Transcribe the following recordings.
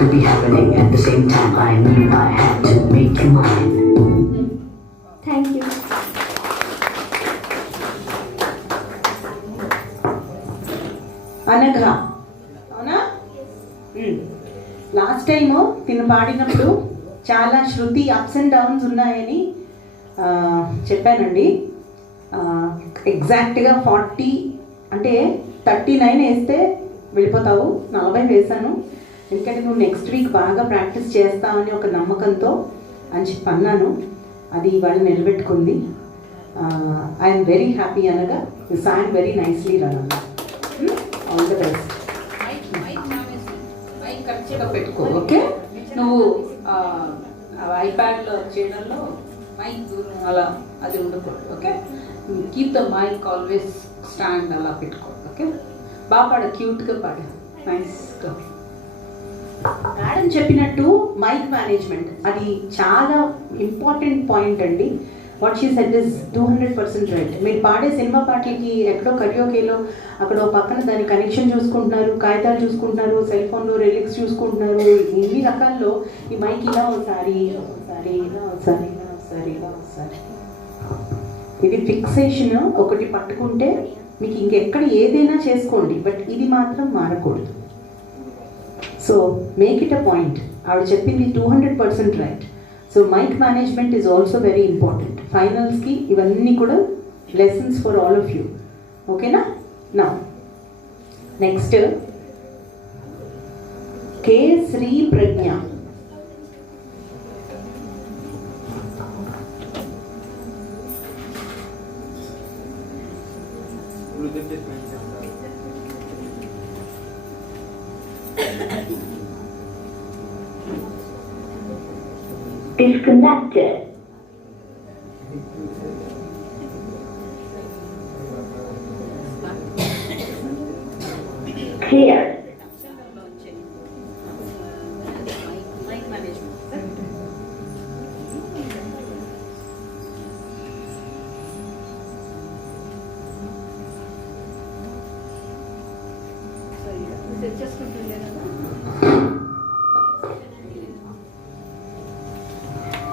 to be happening. At the same time, I knew I had to make you mine. Thank you. అనఘ అవునా? Last time తిను పాడినప్పుడు చాలా శృతి ups and downs ఉన్నాయని చెప్పానండి. ఎగ్జాక్ట్గా 40 అంటే 39 వేస్తే వెళ్ళిపోతావు, 40 వేసాను. ఎందుకంటే నువ్వు నెక్స్ట్ వీక్ బాగా ప్రాక్టీస్ చేస్తావని ఒక నమ్మకంతో అని చెప్పి అన్నాను. అది వాళ్ళు నిలబెట్టుకుంది. ఐఎమ్ వెరీ హ్యాపీ అనగా you sang very nicely run. All the best. పెట్టుకో, ఓకే? నువ్వు ఐప్యాడ్లో చేయడంలో మైక్ దూరం అలా అది ఉండకూడదు, okay? Keep the mic always stand అలా పెట్టుకో, ఓకే? బాగా పాడు, క్యూట్గా పాడు, నైస్గా. మేడం చెప్పినట్టు మైక్ మేనేజ్మెంట్ అది చాలా ఇంపార్టెంట్ పాయింట్ అండి. What she said is 200% right. మీరు పాడే సినిమా పాటలకి ఎక్కడో కరియోకేలో అక్కడో పక్కన దాని కనెక్షన్ చూసుకుంటున్నారు, కాగితాలు చూసుకుంటున్నారు, సెల్ ఫోన్లో రిలిక్స్ చూసుకుంటున్నారు. ఇన్ని రకాల్లో ఈ మైక్ ఇలా ఒకసారి ఒకసారి ఇలా ఒకసారి ఇలా ఒకసారి ఇలా ఒకసారి ఇది ఫిక్సేషన్ ఒకటి పట్టుకుంటే మీకు ఇంకెక్కడ ఏదైనా చేసుకోండి, బట్ ఇది మాత్రం మారకూడదు. So make it a point. ఆవిడ చెప్పింది 200% right. So mic management is also very important. ఫైనల్స్కి ఇవన్నీ కూడా lessons for all of you, ఓకేనా? నా next K Sri Pragna. Disconnected. Clear. Mic management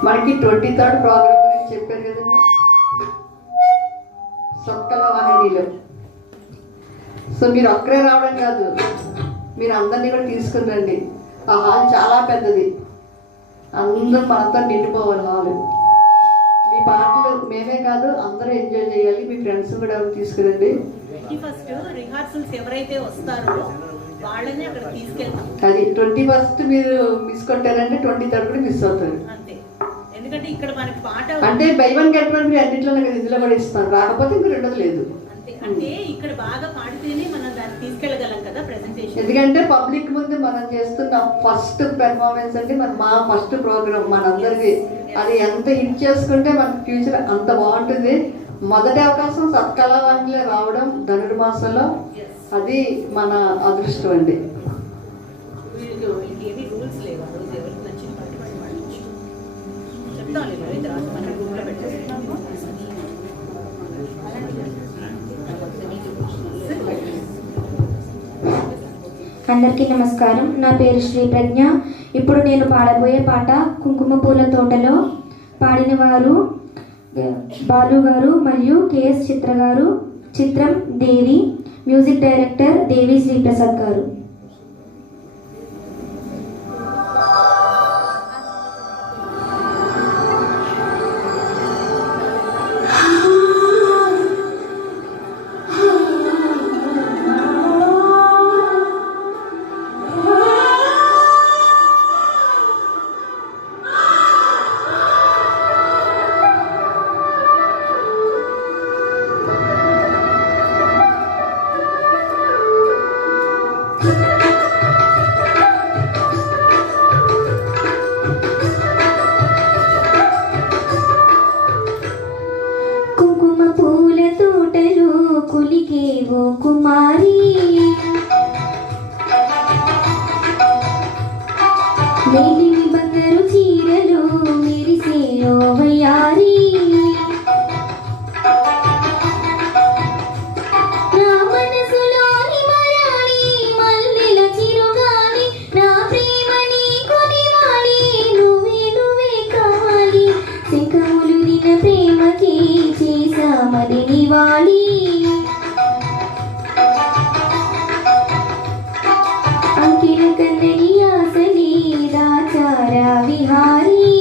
మనకి 23rd ప్రోగ్రామ్ గురించి చెప్పారు కదండి, సొక్కల వాహినిలో. సో మీరు ఒక్కరే రావడం కాదు, మీరు అందరినీ కూడా తీసుకుని రండి. ఆ హాల్ చాలా పెద్దది, అందరూ మనతో నిండిపోవాలి హాల్. మీ పాటలు మేమే కాదు అందరూ ఎంజాయ్ చేయాలి. మీ ఫ్రెండ్స్ కూడా తీసుకురండి. ఫస్ట్ రిహార్సల్స్ ఎవరైతే వస్తారో వాళ్ళని అక్కడ తీసుకెళ్తాం. అది 21st మీరు మిస్ కొట్టారంటే 23rd కూడా మిస్ అవుతారు. అంతే, ఎందుకంటే ఇక్కడ మనకి పాట అంటే బై వన్ గెట్ వన్ మీరు అన్నింటిలో ఇందులో కూడా ఇస్తాను, రాకపోతే మీరు రెండోది లేదు. అంతే, అంటే ఇక్కడ బాగా పాడితేనే మనం దాన్ని తీసుకెళ్ళగలం కదా ప్రెజెంటేషన్. ఎందుకంటే పబ్లిక్ ముందు మనం చేస్తున్న ఫస్ట్ పెర్ఫార్మెన్స్ అంటే మా ఫస్ట్ ప్రోగ్రామ్ మనందరిది. అది ఎంత హిట్ చేసుకుంటే మన ఫ్యూచర్ అంత బాగుంటుంది. మొదటి అవకాశం సత్కళావాహినిలో రావడం ధనుర్మాసంలో, అది మన అదృష్టం అండి. ఏవి రూల్స్ లేవు, ఆ రోజు ఎవరికి నచ్చిన పాట పాడించు చెప్తాం లేదు తర్వాత మన గ్రూప్లో పెట్టేస్తున్నాము. అందరికీ నమస్కారం. నా పేరు శ్రీ ప్రజ్ఞ. ఇప్పుడు నేను పాడబోయే పాట కుంకుమ పూల తోటలో. పాడిన వారు బాలు గారు మరియు కేఎస్ చిత్ర గారు. చిత్రం దేవి. మ్యూజిక్ డైరెక్టర్ దేవి శ్రీప్రసాద్ గారు. విహార విహారీ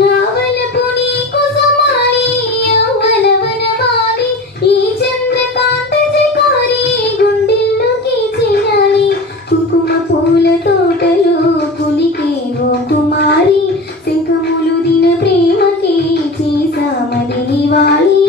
నావలపు నీకు సమాని యౌవన వనమాలి ఈ చంద్రకాంత చికారి గుండెల్లోకి చేరాలి కుంకుమ పూల తోటలో కులికే ఓ కుమారి శంఖములు దిన ప్రేమకే చేసామది నివాళి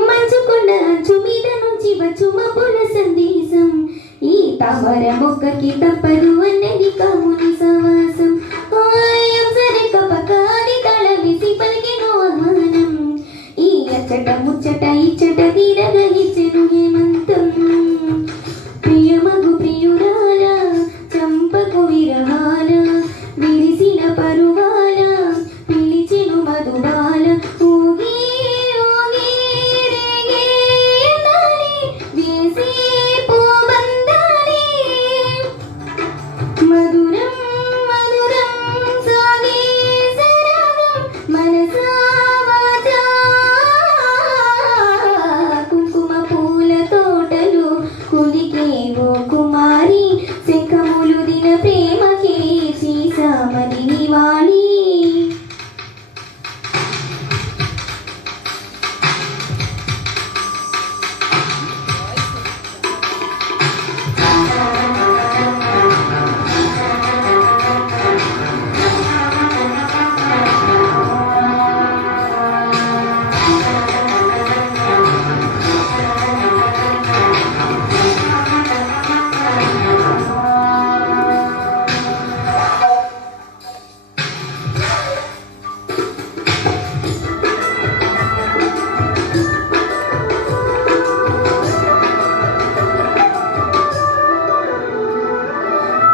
మంచుకొండ అంచు మీద నుంచి వచ్చు మబ్బుల సందేశం ఈ తామర మొక్కకి తప్పదు అన్నది కాముని సవాసం సరిక పకాని తల విసి పలికెను ఆహ్వానం ఈ అచ్చట ముచ్చట ఇచ్చట తీరగ ఇచ్చెను హేమంతం ప్రియమగు ప్రియురాల చంపకు విరహాల విరిసిన పరువాల పిలిచెను మధుబాల ఊగి ఊగి రేగే నాలి వేసి పోబందాలి మధురం మధురం సాగే సరాగం మనసా వాచా కుంకుమ పూల తోటలు కులికే ఓ కుమారి శంఖములు దిన ప్రేమకే చేసామది నివాళి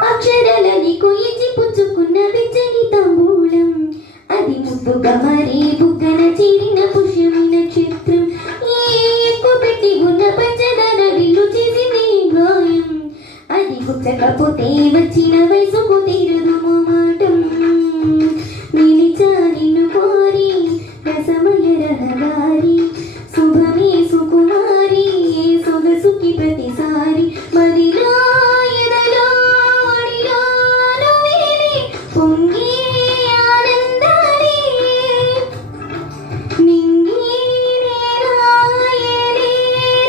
అక్షరాలని కొయ్యి పుచ్చుకున్న వెచ్చని తాంబూలం అది ముద్దుగా మరీ బుగ్గన చేరిన పుష్యమి నక్షత్రం ఎక్కువ పెట్టి ఉన్న పంచదార విల్లు చేసి గాయం అది గుచ్చకపోతే వచ్చిన వయసుకు తీరదు మాటం నిలిచా నిన్ను కోరి రసమయ రహదారి శుభమే సుకుమారి సొగసుకి ప్రతిసారి మదిలో ఎదలో ఒడిలో నువ్వేలే పొంగి ఆనందాలి నింగి నేలా ఏలే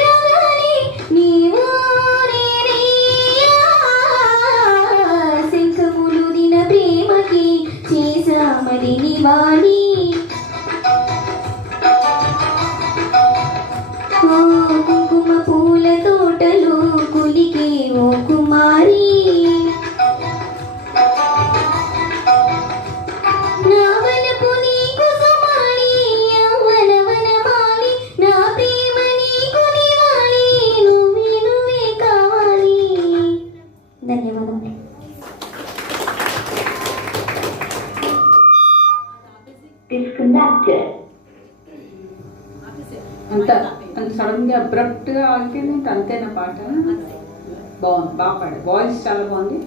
రాగాలి నీవు నేనయ్యా శంఖములు దిన ప్రేమకి చేసామది నివాళి ఓ కుంకుమ పూల తోటలో కులికే ఓ కుమారి నావలపు నీకు సమాని యౌవన వనమాలి నా ప్రేమ నీకు నివాళి నువ్వే కావాలి ధన్యవాదాలు Disconnected. అంత అంత సడన్గా అబ్రప్ట్గా ఆగిపోయింది అంతేనా పాట బాగుంది బాగా పాడు వాయిస్ చాలా బాగుంది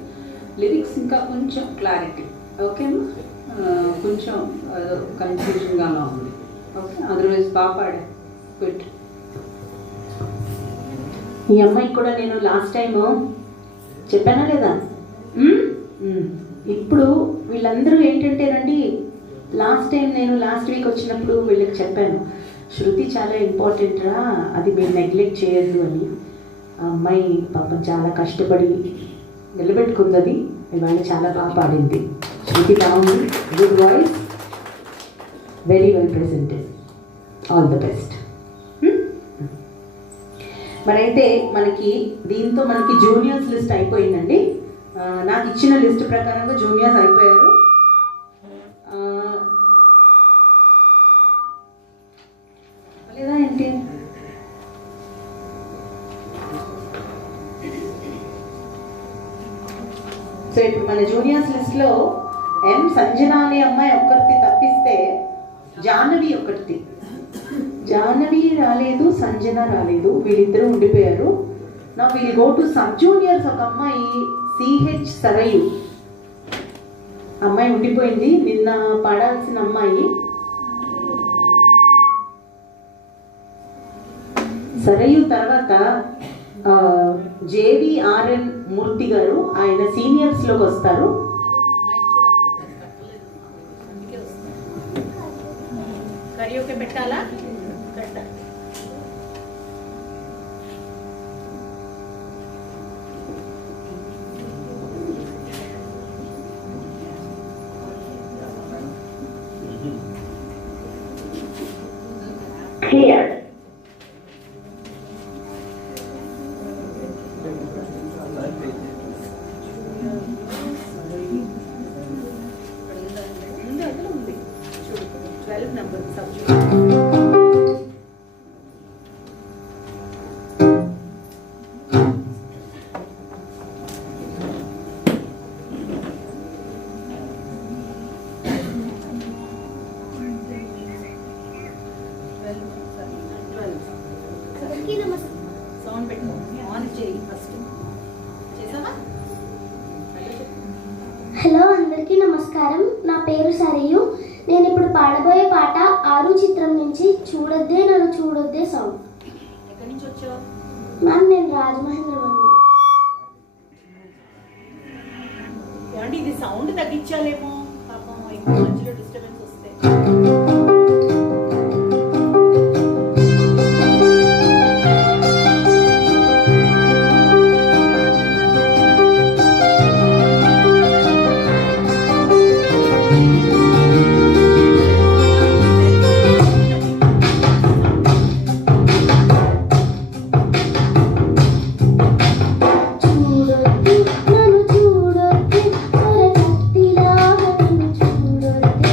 లిరిక్స్ ఇంకా కొంచెం క్లారిటీ ఓకేనా కొంచెం కన్ఫ్యూజన్గా ఉంది ఓకే అదర్వైజ్ బాగా పాడా గుడ్ ఈ అమ్మాయికి కూడా నేను లాస్ట్ టైం చెప్పానా లేదా ఇప్పుడు వీళ్ళందరూ ఏంటంటేనండి లాస్ట్ టైం నేను లాస్ట్ వీక్ వచ్చినప్పుడు వీళ్ళకి చెప్పాను శృతి చాలా ఇంపార్టెంట్ రా అది మీరు నెగ్లెక్ట్ చేయొద్దు అని ఆ అమ్మాయి పాపం చాలా కష్టపడి నిలబెట్టుకుంది అది ఇవాళ చాలా బాగా పాడింది శృతి బాగుంది good voice very well presented. All the best. మరైతే మనకి దీంతో మనకి జూనియర్స్ లిస్ట్ అయిపోయిందండి. నాకు ఇచ్చిన లిస్ట్ ప్రకారంగా జూనియర్స్ అయిపోయారు. లేదా ఏంటి? సో ఇప్పుడు మన జూనియర్స్ లిస్ట్లో ఎం సంజన అనే అమ్మాయి ఒక్కరిది తప్పిస్తే జాహ్నవి ఒకటి. జాహ్నవి రాలేదు, సంజన రాలేదు, వీళ్ళిద్దరూ ఉండిపోయారు. నా వీళ్ళు గో టు సబ్ జూనియర్స్. ఒక అమ్మాయి సిహెచ్ సరయు అమ్మాయి ఉండిపోయింది, నిన్న పాడాల్సిన అమ్మాయి. సరయు తర్వాత జేవిఆర్ఎన్ మూర్తి గారు, ఆయన సీనియర్స్లోకి వస్తారు. కరియోకే పెట్టాలా? Clear. ఉంది 12 నెంబర్ సబ్జెక్ట్. సౌండ్ పెట్టు, ఆన్ చేయి ఫస్ట్. చేసావా? హలో, అందరికీ నమస్కారం. నా పేరు సరియు. నేను ఇప్పుడు పాడబోయే పాట 6 చిత్రం నుంచి చూడొద్దే నన్ను చూడొద్దే సాంగ్. ఎక్కడి నుంచి వచ్చావు? మ్యామ్, నేను రాజమహేంద్రవరం. ఏమంటే ఇది సౌండ్ తగ్గించాలేమో, పాపం ఎక్కువ మధ్యలో డిస్టర్బెన్స్ వస్తే. చూడొద్దు నన్ను చూడొద్దు, కత్తిలాగా నన్ను చూడొద్దు.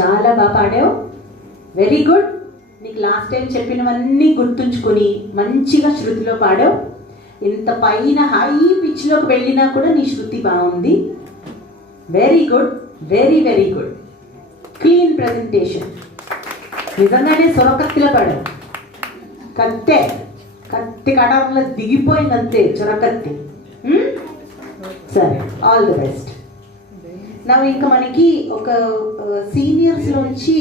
చాలా బాగా పాడావు, వెరీ గుడ్. నీకు లాస్ట్ టైం చెప్పినవన్నీ గుర్తుంచుకొని మంచిగా శృతిలో పాడావు. ఇంత పైన హై పిచ్లోకి వెళ్ళినా కూడా నీ శృతి బాగుంది. Very good, very very good. Clean presentation. నిజంగానే సొరకత్తిలో పాడావు. కత్తి కటారంలో దిగిపోయిందంతే చొరకత్తి. సరే, ఆల్ ది బెస్ట్. నా ఇంకా మనకి ఒక సీనియర్స్లోంచి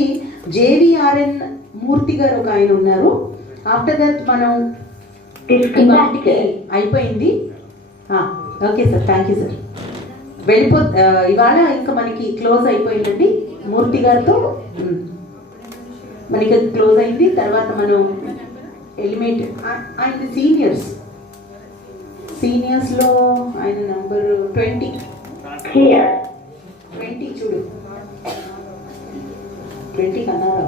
జేవిఆర్ఎన్ మూర్తి గారు ఒక ఆయన ఉన్నారు. ఆఫ్టర్ దట్ మనం అయిపోయింది. Okay sir, thank you sir. ఇవాళ ఇంకా మనకి క్లోజ్ అయిపోయిందండి మూర్తి గారితో. మనకి క్లోజ్ అయింది. తర్వాత మనం ఎలిమెంట్ ఆయన సీనియర్స్లో ఆయన నంబర్ 20 చూడు, 20 కన్నారా?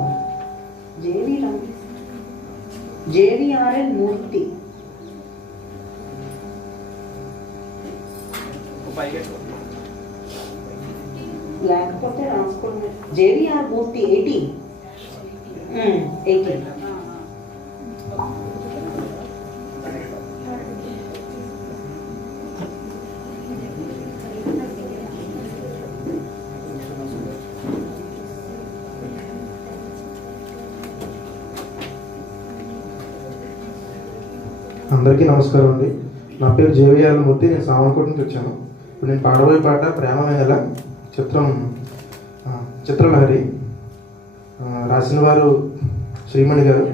జేవిఆర్ఎన్ మూర్తి. లేకపోతే రాసుకోండి. జేవిఆర్ మూర్తి 18. అందరికీ నమస్కారం అండి. నా పేరు జేవిఆర్ మూర్తి. నేను సామర్లకోట నుంచి వచ్చాను. ఇప్పుడు నేను పాడబోయే పాట ప్రేమ వేళ, చిత్రలహరి. రాసిన వారు శ్రీమణి గారు.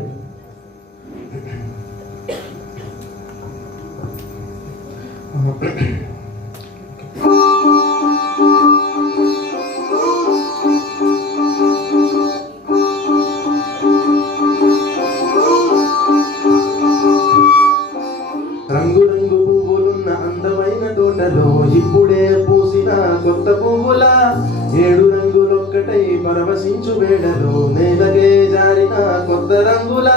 రంగు రంగు పువ్వులున్న అందమైన తోటలో ఇప్పుడే పూసిన కొత్త పువ్వుల 7 రంగులొక్కటై పరవశించు వేడలో నేలకే జారిన కొత్త రంగుల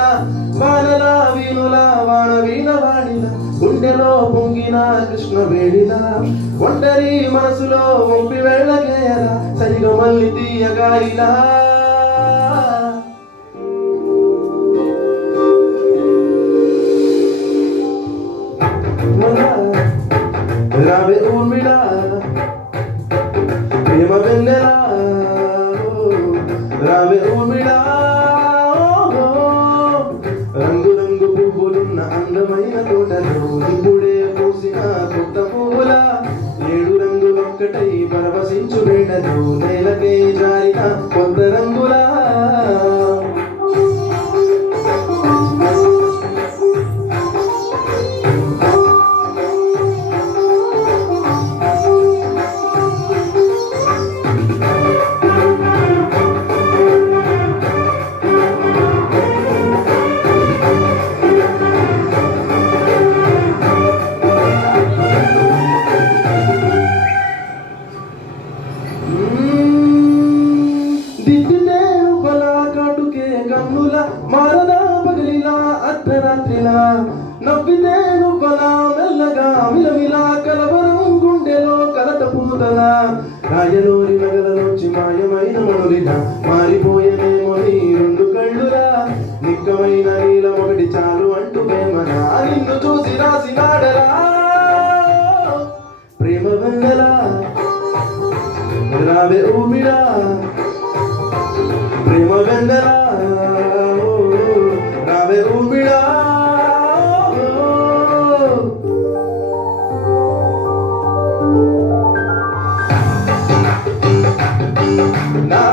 వానల వీణుల వాన వీణ వాడిన గుండెలో పొంగిన కృష్ణ వేడిన ఒంటరి మనసులో వంపి వెళ్ళగేయరా సరిగా మళ్ళీ తీయగా ఇలా రావే ఊర్మిళ ప్రేమ వెన్నెలా, రావే ఊర్మిళ. రంగు రంగు పువ్వులున్న అందమైన తోటలో ఇప్పుడే పూసిన కొత్త పువ్వుల 7 రంగులొక్కటై పరవశించు వేడలో నేలకే జారిన కొత్త రంగుల దిద్దితేను బలా కాటుకే కన్నుల మారదా పగలిలా అర్ధరాత్రిలా నవ్వితేను బలా మెల్లగా మిలమిలా కలవరం గుండెలో కలత పూతలా రాయలోని నగలలోంచి మాయమైన మనులిలా మారిపోయేనేమో నీ 2 కళ్ళురా నిక్కమైన నీలం ఒకటి చాలు అంటూ ప్రేమనా నిన్ను చూసి రాసినాడరా ప్రేమ వెన్నెలా, రావే ఊమిళ ప్రేమ వెన్నెలా, రావే ఊమిళ. నా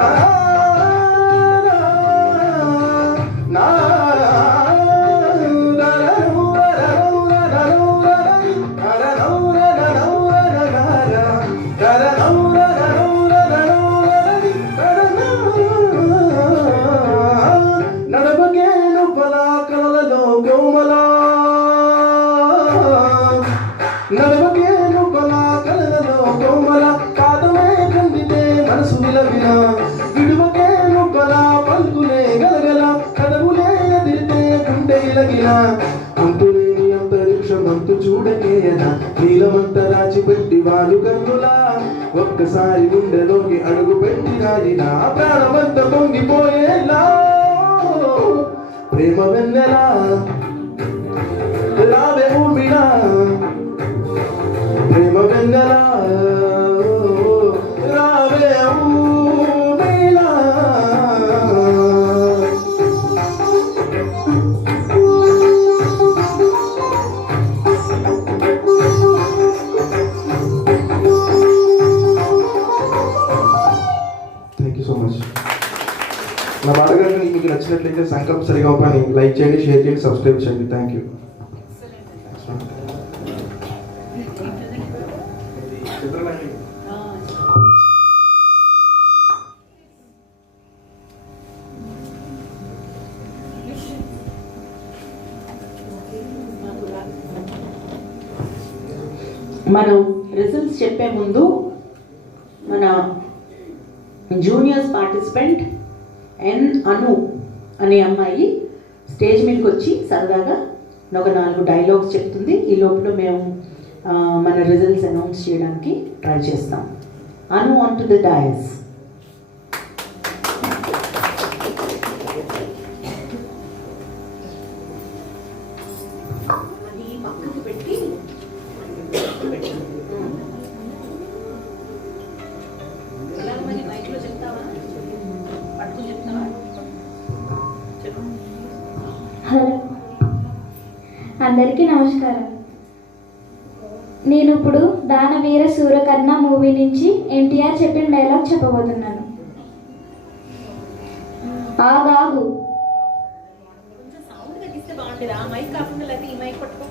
నడవకేను బలా కలలలో కోమలా, నడవకేను బలా కలలలో కోమల పాదమే కందితే మనసు విలవిన విడువకేను బలా పలుకులే గలగల కదవులే ఎదిరితే గుండె ఇలగిన అంతులేని అంతరిక్షం అంతు చూడకేయన నీలమంత రాచి పెట్టి వాళ్ళు కన్నులా ఒక్కసారి గుండెలోకి అడుగు పెట్టి రాజినా ప్రాణమంతా పొంగిపోయేలా ప్రేమ వెన్నెలా రావే ఊపినా ప్రేమ వెన్నెలా రావే ఊపినా. Thank you so much. నా పాట కనుక మీకు నచ్చినట్లయితే సంకల్ప సరిగా పని లైక్ చేయండి, షేర్ చేయండి, సబ్స్క్రైబ్ చేయండి. Thank you. మనం రిజల్ట్స్ చెప్పే ముందు మన జూనియర్స్ పార్టిసిపెంట్ అను అనే అమ్మాయి స్టేజ్ మీదకి వచ్చి సరదాగా ఒక 4 డైలాగ్స్ చెప్తుంది. ఈ లోపల మేము మన రిజల్ట్స్ అనౌన్స్ చేయడానికి ట్రై చేస్తాం. అను ఆన్ టు ద డయస్. పక్కకు పెట్టి మైక్లో చెప్తావా, పట్టుకుని చెప్తావా? హలో, అందరికీ నమస్కారం. నేను ఇప్పుడు దానవీర సూరకర్ణ మూవీ నుంచి ఎన్టీఆర్ చెప్పిన డైలాగ్ చెప్పబోతున్నాను. ఆగాగు. కొంచెం సౌండ్ తగ్గిస్తే బాగుంటుంది. ఆ మైక్ కాకుండా లేకపోతే ఈ మైక్ పట్టుకో.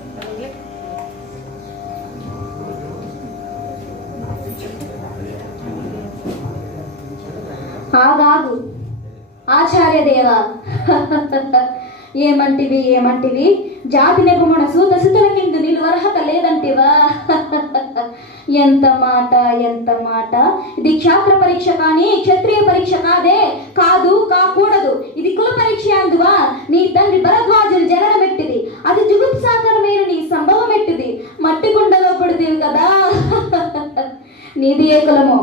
ఆగాగు ఆచార్య దేవా. ఏమంటివి జాతి నెపమున సూత సుతుల కిందు నిలువరహత లేదంటివా. ఎంత మాట. ఇది క్షాత్ర పరీక్ష కానీ క్షత్రియ పరీక్ష కాకూడదు. ఇది కుల పరీక్ష అందువా. నీ తండ్రి భరద్వాజుని జననమెట్టిది, అది జుగుప్సాకరమైన నీ సంభవం ఎట్టిది. మట్టి కుండలో పడుతుంది కదా. నీది ఏ కులమో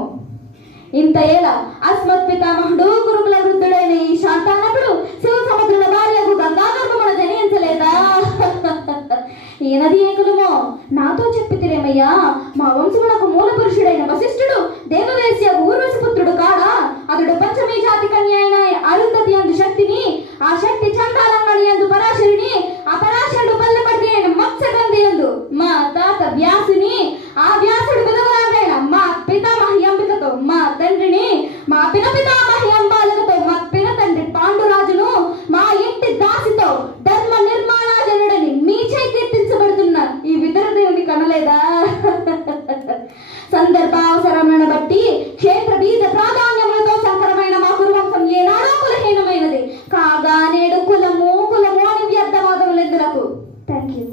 ఇంత ఏలా అస్మత్ పితామహుడు గురుకుల వృద్ధుడైన ఈ శాంతానపుడు శివ సముద్రుల భార్యకు గంగాగర్భమున జనించలేదా. ఈయనది ఏ కులమో నాతో చెప్పితిరేమయ్యా. మా వంశమునకు మూల పురుషుడైన వశిష్ఠుడు దేవవేశ్య ఊర్వశి పుత్రుడు కాడా. అతడు పంచమీ జాతి కన్య అయిన అరుంధతి అందు శక్తిని, ఆ శక్తి చండాలంగని అందు పరాశరుని, ఆ పరాశరుడు పల్లెపడి అయిన మత్స్యగంధి అందు మా తాత వ్యాసుని, ఆ వ్యాసుడు విధవరాడైన మా పితామహి అంబికతో మా తండ్రిని, మా పినపితామహి అంబాలికతో మా పిన తండ్రి పాండురాజును, మా ఇంటి దాసితో ధర్మ నిర్మాణాజనుడని మీచే కీర్తించబడుతున్న ఈ విదురదేవుని కనలేదా. సందర్భావసరములను బట్టి క్షేత్ర బీజ ప్రాధాన్యములతో సంకరమైన మా కురువంశం ఏనాడో కులహీనమైనది కాగా నేడు కులము అని వ్యర్థవాదములెందులకు. Thank you.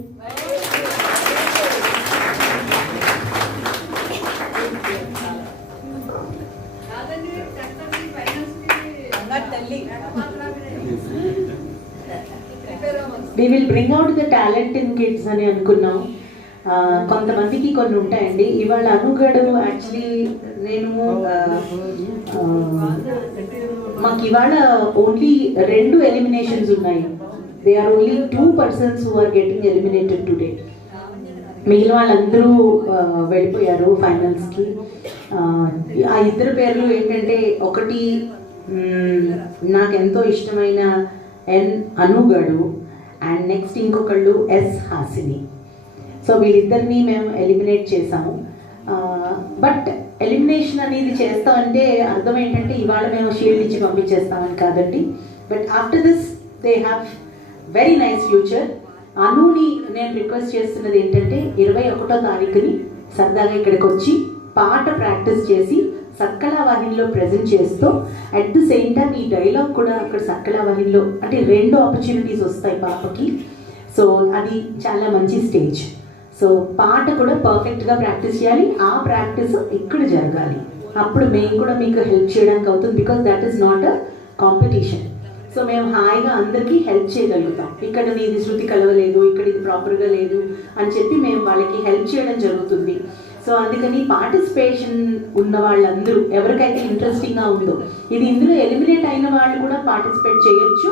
We will bring out the talent in kids అని అనుకున్నాం. కొంతమందికి కొన్ని ఉంటాయండి. ఇవాళ అనుగడలు యాక్చువల్లీ నేను మాకు ఇవాళ ఓన్లీ 2 ఎలిమినేషన్స్ ఉన్నాయి. They are only 2 persons who are getting eliminated today. మిగిలిన వాళ్ళందరూ వెళ్ళిపోయారు ఫైనల్స్కి. ఆ 2 పేర్లు ఏంటంటే, ఒకటి నాకు ఎంతో ఇష్టమైన అనుగడు, అండ్ నెక్స్ట్ ఇంకొకళ్ళు హాసిని. సో వీళ్ళిద్దరిని మేము ఎలిమినేట్ చేసాము. బట్ ఎలిమినేషన్ అనేది చేస్తామంటే అర్థం ఏంటంటే ఇవాళ మేము షీల్డ్ ఇచ్చి పంపించేస్తామని కాదండి. But after this they have very nice future. అనుని నేను రిక్వెస్ట్ చేస్తున్నది ఏంటంటే 21వ తారీఖుని సరదాగా ఇక్కడికి వచ్చి పాట ప్రాక్టీస్ చేసి సక్కలా వాహినిలో ప్రజెంట్ చేస్తూ అట్ ది సేమ్ టైం ఈ డైలాగ్ కూడా అక్కడ సక్కలా వాహినిలో, అంటే 2 ఆపర్చునిటీస్ వస్తాయి పాపకి. సో అది చాలా మంచి స్టేజ్. సో పాట కూడా పర్ఫెక్ట్గా ప్రాక్టీస్ చేయాలి. ఆ ప్రాక్టీస్ ఇక్కడ జరగాలి. అప్పుడు మేము కూడా మీకు హెల్ప్ చేయడానికి అవుతుంది. Because that is not a competition. So మేము హాయిగా అందరికీ హెల్ప్ చేయగలుగుతాం. ఇక్కడ నీది శృతి కలవలేదు, ఇక్కడ ఇది ప్రాపర్గా లేదు అని చెప్పి మేము వాళ్ళకి హెల్ప్ చేయడం జరుగుతుంది. సో అందుకని పార్టిసిపేషన్ ఉన్న వాళ్ళందరూ ఎవరికైతే ఇంట్రెస్టింగ్గా ఉందో, ఇది ఇందులో ఎలిమినేట్ అయిన వాళ్ళు కూడా పార్టిసిపేట్ చేయొచ్చు,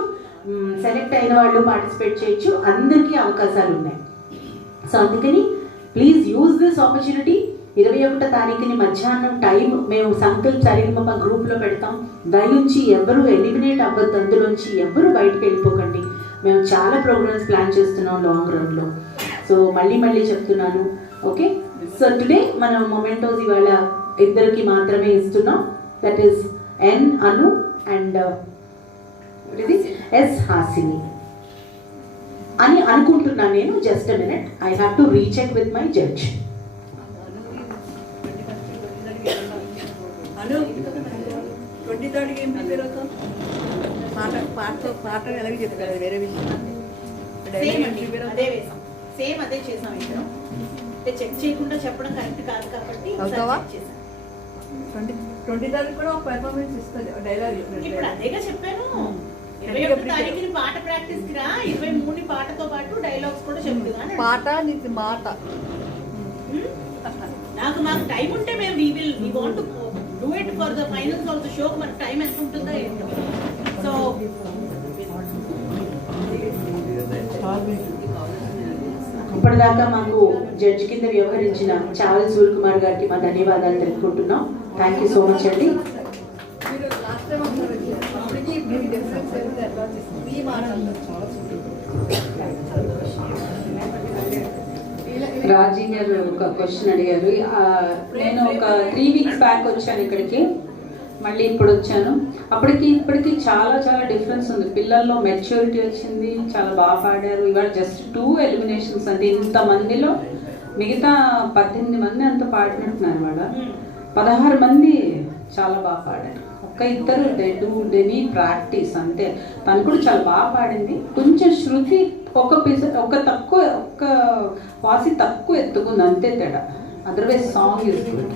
సెలెక్ట్ అయిన వాళ్ళు పార్టిసిపేట్ చేయొచ్చు, అందరికీ అవకాశాలు ఉన్నాయి. సో అందుకని ప్లీజ్ యూజ్ దిస్ ఆపర్చునిటీ. 21వ తారీఖుని మధ్యాహ్నం టైం మేము సంకల్ప్ సరిగమప గ్రూప్లో పెడతాం. దయవుంచి ఎవరు ఎలిమినేట్ అవ్వద్దు, అందులోంచి ఎవరు బయటకు వెళ్ళిపోకండి. మేము చాలా ప్రోగ్రామ్స్ ప్లాన్ చేస్తున్నాం లాంగ్ రన్లో. సో మళ్ళీ చెప్తున్నాను. ఓకే, సో టుడే మనం మొమెంటోస్ ఇవాళ ఇద్దరికి మాత్రమే ఇస్తున్నాం. That is N Anu and S Hasini అని అనుకుంటున్నాను నేను. Just a minute, I have to recheck with my judge. Same అదే చేసాం ఇక్కడ. అంటే చెక్ చేయకుండా చెప్పడం కరెక్ట్ కాదు కాబట్టి ఇప్పుడు అదేగా చెప్పాను. 21వ తారీఖుని పాట ప్రాక్టీస్ కి రా, 23 పాటతో పాటు డైలాగ్స్ కూడా చెప్తున్నాను. పాట నీకు మాట. మాకు టైం ఉంటే మేము we want to do it for the finals of the show. మనకు టైం ఎంత ఉంటుందో ఏంటో. సో ఇప్పటిదాకా మాకు జడ్జి కింద వ్యవహరించిన చావల్ సూర్యకుమార్ గారికి మా ధన్యవాదాలు తెలుపుకుంటున్నాం. థ్యాంక్ యూ సో మచ్ అండి. రాజీ గారు ఒక క్వశ్చన్ అడిగారు. నేను ఒక 3 weeks బ్యాక్ వచ్చాను ఇక్కడికి, మళ్ళీ ఇప్పుడు వచ్చాను. అప్పటికి ఇప్పటికి చాలా డిఫరెన్స్ ఉంది. పిల్లల్లో మెచ్యూరిటీ వచ్చింది, చాలా బాగా పాడారు. ఇవాళ జస్ట్ 2 ఎలిమినేషన్స్ అంటే ఇంతమందిలో మిగతా 18 మంది అంత పాడినట్టున్నారు. ఇవాళ 16 మంది చాలా బాగా పాడారు. ఒక్క ఇద్దరు డెనీ ప్రాక్టీస్ అంతే. తను కూడా చాలా బాగా పాడింది. కొంచెం శృతి ఒక్క వాసి తక్కువ ఎత్తుకుంది అంతే తేడా. Otherwise song is good.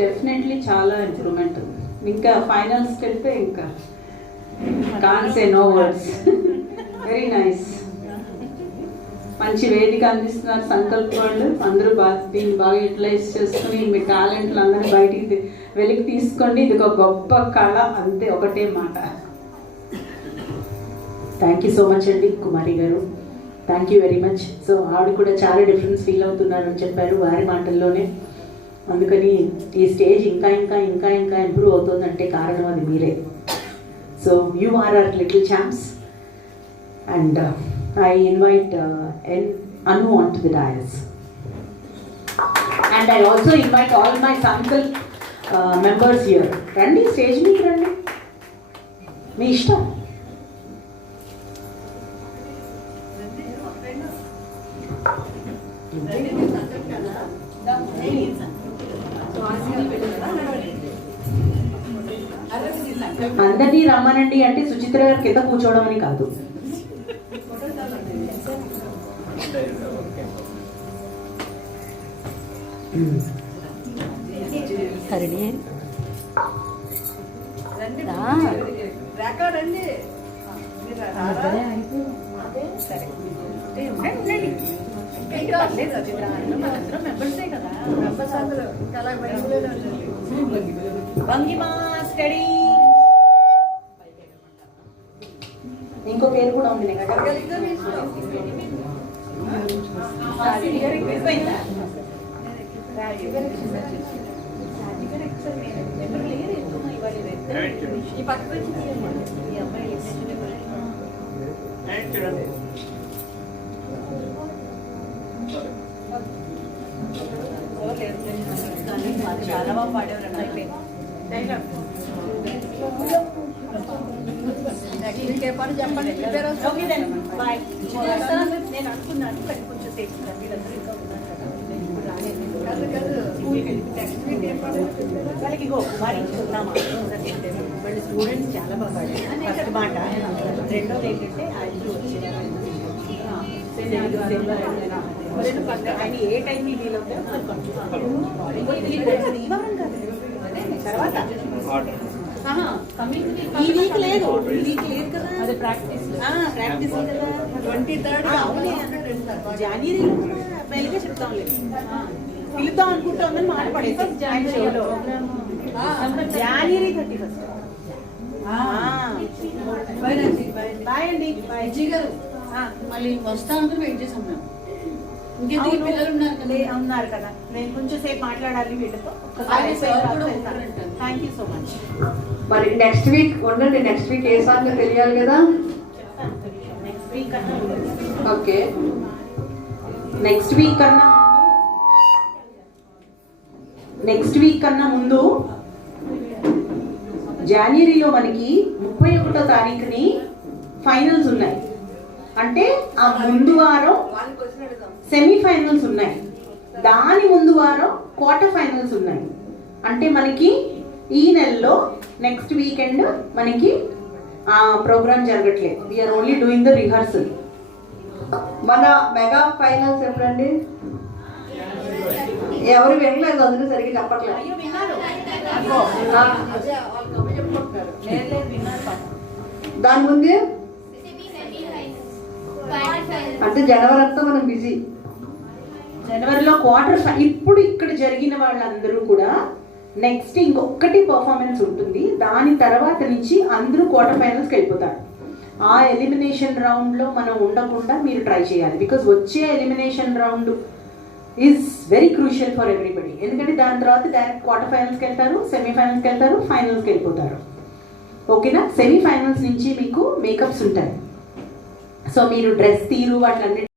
Definitely చాలా ఇంప్రూవ్మెంట్. ఇంకా ఫైనల్స్కి వెళ్తే ఇంకా can say no words. Very nice. మంచి వేదిక అందిస్తున్నారు సంకల్ప్ వాళ్ళు. అందరూ దీన్ని బాగా యూటిలైజ్ చేసుకుని మీ టాలెంట్లు అందరినీ బయటికి వెలికి తీసుకోండి. ఇది ఒక గొప్ప కళ, అంతే, ఒకటే మాట. థ్యాంక్ యూ సో మచ్ అండి కుమారి గారు. Thank you very much. So ఆవిడ కూడా చాలా డిఫరెన్స్ ఫీల్ అవుతున్నారని చెప్పారు వారి మాటల్లోనే. అందుకని ఈ స్టేజ్ ఇంకా ఇంప్రూవ్ అవుతుందంటే కారణం అది మీరే. So you are our little champs and I invite Anu onto the dais. And I also invite all my Sankalp members here. Randi, stage meet Randi. Me ishtam. అందరినీ రమ్మనండి అంటే సుచిత్ర గారి కింద కూర్చోవడం అని కాదు. ఇంకో పేరు కూడా ఉంది. చాలా బాగా పాడేవారు. చెప్పండి. నేను అనుకున్నాను కానీ కొంచెం సేపు వాళ్ళకి మరి చూద్దామా. వాళ్ళు స్టూడెంట్స్ చాలా బాగా పాడారు. ఫస్ట్ మాట. రెండోది ఏంటంటే అల్లు వచ్చింది. ఆయన ఏ టైంకి వీలు అవుతాయో తర్వాత ఈ వీక్ లేదు కదా, అది ప్రాక్టీస్ కదా. 23rd జనవరి వెళ్ళగా చెప్తాం లేదు. పిలుద్దాం అనుకుంటా ఉందని మాట పడేసి ఆయన షోలో జనవరి 31. బాయ్ అండి. గారు మళ్ళీ వస్తానంటే వెయిట్ చేసాం మేము. ఇంకెందుకు పిల్లలు ఉన్నారు కదా, నేను కొంచెం సేపు మాట్లాడాలి వీళ్ళతో. Thank you so much. మరి నెక్స్ట్ వీక్ ఉండండి, నెక్స్ట్ వీక్ ఏ సాంగ్ తెలియాలి కదా. నెక్స్ట్ వీక్ అన్నా ఓకే, నెక్స్ట్ వీక్ కన్నా ముందు జనవరిలో మనకి 31వ తారీఖుని ఫైనల్స్ ఉన్నాయి. అంటే ఆ ముందు వారం సెమీఫైనల్స్ ఉన్నాయి, దాని ముందు వారం క్వార్టర్ ఫైనల్స్ ఉన్నాయి. అంటే మనకి ఈ నెలలో నెక్స్ట్ వీకెండ్ మనకి ఆ ప్రోగ్రామ్ జరగట్లేదు. We are only doing the rehearsal. మన మెగా ఫైనల్స్ ఎప్పుడండి? ఎవరు వినలేదు, అందరూ సరిగ్గా చెప్పట్లేదు. దాని ముందే అంటే జనవరి అంతా మనం బిజీ. జనవరిలో ఇప్పుడు ఇక్కడ జరిగిన వాళ్ళందరూ కూడా నెక్స్ట్ ఇంకొకటి పర్ఫార్మెన్స్ ఉంటుంది. దాని తర్వాత నుంచి అందరూ క్వార్టర్ ఫైనల్స్కి వెళ్ళిపోతారు. ఆ ఎలిమినేషన్ రౌండ్లో మనం ఉండకుండా మీరు ట్రై చేయాలి. బికాజ్ వచ్చే elimination round is very crucial for everybody. ఎందుకంటే దాని తర్వాత డైరెక్ట్ క్వార్టర్ ఫైనల్స్కి వెళ్తారు, సెమీఫైనల్స్కి వెళ్తారు, ఫైనల్స్కి వెళ్ళిపోతారు. ఓకేనా? సెమీఫైనల్స్ నుంచి మీకు మేకప్స్ ఉంటాయి. సో మీరు డ్రెస్ తీరు వాటిలన్నిటి